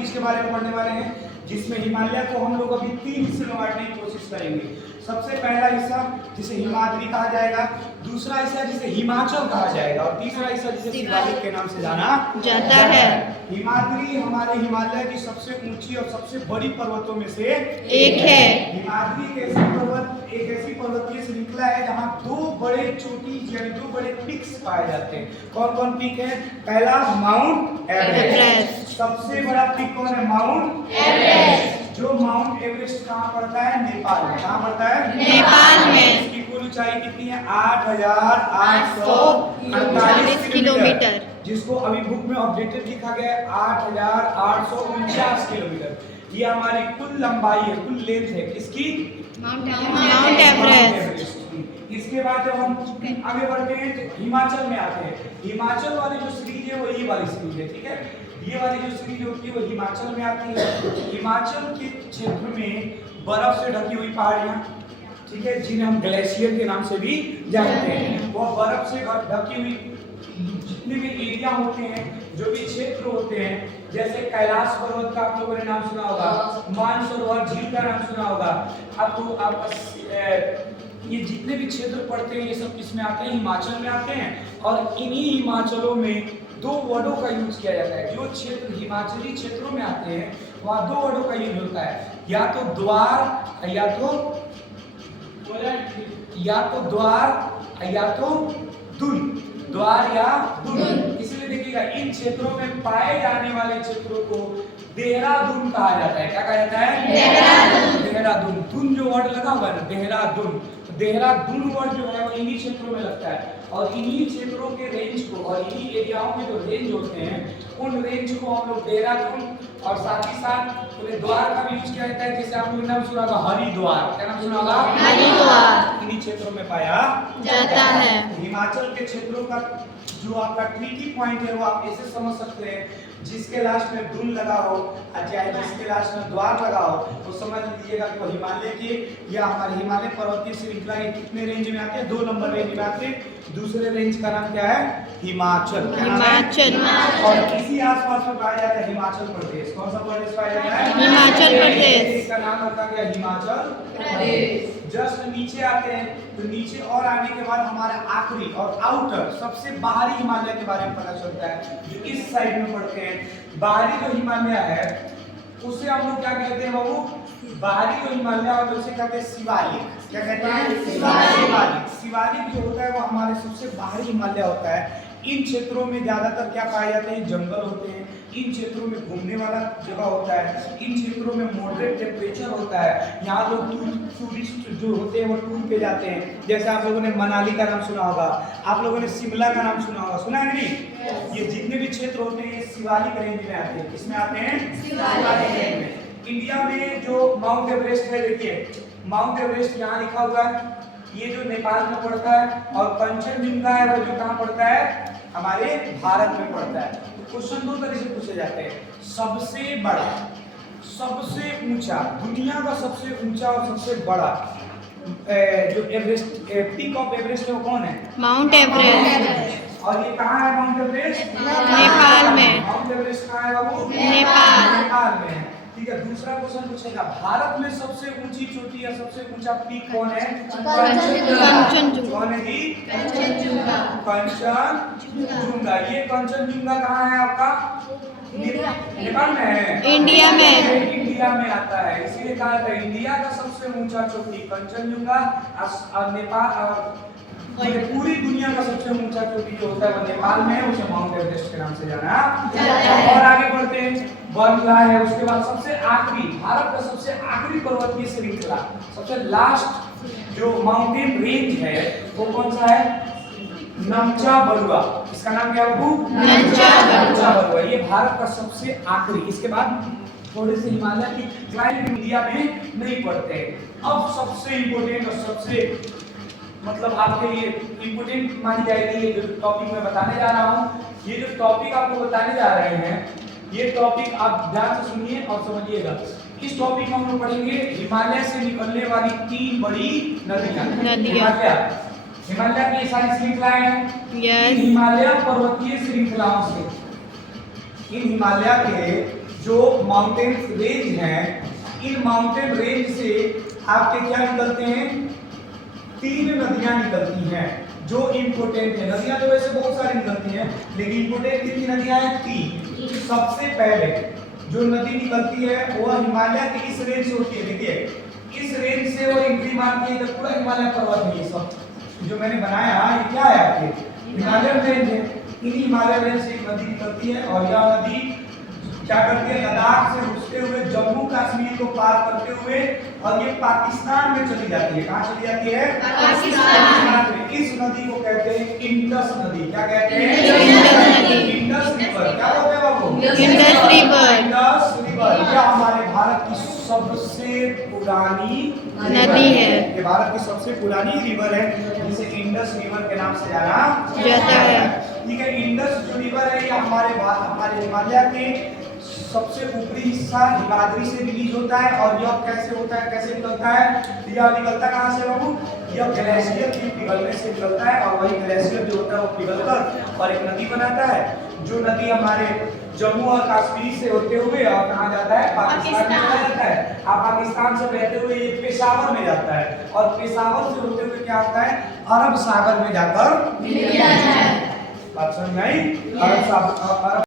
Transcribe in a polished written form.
इसके बारे में पढ़ने वाले हैं, जिसमें हिमालय को हम लोग अभी 3 हिस्से में बांटने की कोशिश करेंगे। सबसे पहला हिस्सा जिसे हिमाद्री कहा जाएगा, दूसरा हिस्सा जिसे हिमाचल कहा जाएगा और तीसरा हिस्सा जिसे शिवालिक के नाम से जाना जाता है। हिमाद्री हमारे हिमालय की सबसे ऊंची और सबसे बड़ी पर्वतों में से एक है। हिमाद्री एक ऐसी पर्वतीय श्रृंखला है जहाँ 2 बड़े चोटी यानी 2 बड़े पिक्स पाए जाते हैं। कौन कौन पिक है? पहला माउंट एवरेस्ट। सबसे बड़ा पिक कौन है? Mount Everest. जो माउंट एवरेस्ट कहाँ पड़ता है? नेपाल में। कहाँ पड़ता है? नेपाल में। इसकी कुल ऊंचाई कितनी है? 8,848 किलोमीटर, जिसको अभी बुक में अपडेटेड लिखा गया है 8,849 किलोमीटर। ये हमारी कुल लंबाई है, कुल लेंथ है किसकी? Mount Everest. इसके बाद जब हम आगे बढ़ते हैं तो हिमाचल में आते हैं। हिमाचल वाली जो सीरीज है वो ये वाली सीरीज है, ठीक है। ये वाली जो सीरीज होती है वो हिमाचल में आती है। हिमाचल के क्षेत्र में बर्फ से ढकी हुई पहाड़ियां, ठीक है, जिन्हें हम ग्लेशियर के नाम से भी जानते हैं। वो बर्फ से ढकी हुई जितने भी एरिया होते हैं, जो भी क्षेत्र होते हैं, जैसे कैलाश पर्वत का आप लोगों ने नाम सुना होगा, मानसरोवर झील का नाम सुना होगा। आपको ये जितने भी क्षेत्र पड़ते हैं ये सब किसमें आते हैं? हिमाचल में आते हैं। और इन्हीं हिमाचलों में 2 वर्डों का यूज किया जाता है। जो क्षेत्र हिमाचली क्षेत्रों में आते हैं वहाँ 2 वर्डों का यूज होता है, या तो द्वार या तो दुन। द्वार या दुन। इसलिए देखिएगा इन क्षेत्रों में पाए जाने वाले क्षेत्रों को देहरादून कहा जाता है। क्या कहा जाता है? देहरादून। दुन जो वर्ड लगा हुआ है ना, देहरादून, देहरादून वर्ड जो है वो इन्हीं क्षेत्रों में लगता है। और इन्हीं क्षेत्रों के रेंज को और इन्हीं एरियाओं में जो रेंज होते हैं उन रेंज को हम लोग देहरादून और साथ ही साथ उन्हें द्वार का भी यूज किया जाता है। जैसे आप लोगों ने नाम सुना होगा हरिद्वार। क्या नाम सुना होगा? हरिद्वार। इन्हीं क्षेत्रों में पाया जाता है। हिमाचल के क्षेत्रों का जो आपका ट्रिकी पॉइंट है वो आप ऐसे समझ सकते हैं, जिसके लास्ट में दुन लगा हो चाहे जिसके लास्ट में द्वार लगा हो, तो समझ लीजिएगा कि वो हिमालय के या हमारे हिमालय पर्वतीय श्रृंखला के कितने रेंज में आते हैं? 2 नंबर रेंज में आते हैं। दूसरे रेंज का नाम क्या है? हिमाचल। हिमाचल। और इसी आसपास में पाया जाता है हिमाचल प्रदेश। कौन सा प्रदेश पाया जाता है? हिमाचल प्रदेश। इसका नाम रखा गया हिमाचल प्रदेश। जस्ट नीचे आते हैं तो नीचे और आने के बाद हमारा आखिरी और आउटर सबसे बाहरी हिमालय के बारे में पता चलता है, जो इस साइड में पड़ते हैं। बाहरी जो हिमालय है उसे हम लोग क्या कहते हैं बाबू? बाहरी जो हिमालय है उसे कहते हैं शिवालिक। क्या कहते हैं? शिवालिक। शिवालिक जो होता है वो हमारे सबसे बाहरी हिमालय होता है। इन क्षेत्रों में ज्यादातर क्या पाए जाते हैं? जंगल होते हैं। इन क्षेत्रों में घूमने वाला जगह होता है। इन क्षेत्रों में मॉडरेट टेम्परेचर होता है। यहाँ लोग टूरिस्ट जो होते हैं वो टूर पे जाते हैं। जैसे आप लोगों ने मनाली का नाम सुना होगा, आप लोगों ने शिमला का नाम सुना होगा, सुना है नहीं? ये जितने भी क्षेत्र होते हैं शिवालिक रेंज में आते हैं। किसमें आते हैं? शिवालिक रेंज में। इंडिया में जो माउंट एवरेस्ट है, देखिए माउंट एवरेस्ट यहाँ लिखा हुआ है, ये जो नेपाल में पड़ता है, और कंचनजुंगा है वो जो कहाँ पड़ता है? हमारे भारत में पड़ता है। तो क्वेश्चन 2 तरह से पूछे जाते हैं। सबसे बड़ा, सबसे ऊंचा, दुनिया का सबसे ऊंचा और सबसे बड़ा जो एवरेस्ट पीक ऑफ एवरेस्ट है वो कौन है? Mount Everest. और ये कहाँ है माउंट एवरेस्ट? नेपाल में। माउंट एवरेस्ट कहाँ है बाबू? नेपाल में है। ठीक है, दूसरा क्वेश्चन पूछेगा, भारत में सबसे ऊंची चोटी या सबसे ऊंचा पीक कौन है? कंचनजुंगा। कौन है जी? कंचनजुंगा। ये कंचनजुंगा कहाँ है आपका? नेपाल में है। इंडिया में। इंडिया में आता है, इसीलिए कहा जाता है इंडिया का सबसे ऊंचा चोटी कंचनजुंगा। और नेपाल और पूरी दुनिया का सबसे ऊंचा चोटी जो होता है वो नेपाल में है, उसे माउंट एवरेस्ट के नाम से जाना जाता है। और आगे बढ़ते हैं, बर्फला है। उसके बाद सबसे आखिरी, भारत का सबसे आखिरी पर्वतीय श्रृंखला, सबसे लास्ट जो माउंटेन रेंज है वो कौन सा है? नमचा बरुआ। इसका नाम क्या है बाबू? नमचा बरुआ। ये भारत का सबसे आखिरी। इसके बाद थोड़े से हिमालय की क्लाइमेट इंडिया में नहीं पड़ते। अब सबसे इम्पोर्टेंट और सबसे मतलब आपके लिए इम्पोर्टेंट मानी जाएगी ये जो टॉपिक मैं बताने जा रहा हूँ। ये जो टॉपिक आपको बताने जा रहे हैं, ये टॉपिक आप ध्यान से सुनिए और समझिएगा। इस टॉपिक में हम लोग पढ़ेंगे हिमालय से निकलने वाली 3 बड़ी नदियाँ। हिमालय की सारी श्रृंखलाएं हैं। हिमालय पर्वतीय श्रृंखलाओं से, इन हिमालय के जो माउंटेन रेंज हैं, इन माउंटेन रेंज से आपके क्या निकलते हैं, 3 नदियां निकलती हैं जो इंपोर्टेंट है। नदियां तो वैसे बहुत सारी निकलती हैं, लेकिन इंपोर्टेंट कितनी नदियां हैं, 3। सबसे पहले जो नदी निकलती है वो हिमालय की इस रेंज से होती है। देखिए इस रेंज से वो एंट्री मारती है, तो पूरा हिमालय पर्वत है। ये सब जो मैंने बनाया ये क्या है, आपके हिमालय रेंज है। इन्हीं हिमालय रेंज से एक नदी निकलती है और यह नदी क्या करती है, लद्दाख से घुसते हुए जम्मू कश्मीर को पार करते हुए और ये पाकिस्तान में चली जाती है। कहाँ चली जाती है, पाकिस्तान में। इस नदी को कहते हैं इंडस नदी। क्या कहते हैं, इंडस रिवर। क्या कहते हैं बाबू, इंडस रिवर। इंडस रिवर यह हमारे भारत की सबसे पुरानी नदी है। ये भारत की सबसे पुरानी रिवर है, जिसे इंडस रिवर के नाम से जाना जाता है। ठीक है, इंडस जो रिवर है ये हमारे हिमालय के सबसे ऊपरी हिस्सा हिमाद्री से रिलीज होता है। और यह कैसे होता है, कैसे निकलता है, यह निकलता कहाँ से बाबू, यह ग्लेशियर के पिघलने से निकलता है। और वही ग्लेशियर जो होता है वो पिघलकर और एक नदी बनाता है, जो नदी हमारे जम्मू और कश्मीर से होते हुए और कहाँ जाता है, पाकिस्तान में चला जाता है। अब पाकिस्तान से बहते हुए ये पेशावर में जाता है और पेशावर से होते हुए क्या होता है, अरब सागर में जाकर मिल जाता है। बात समझ में आई, अरब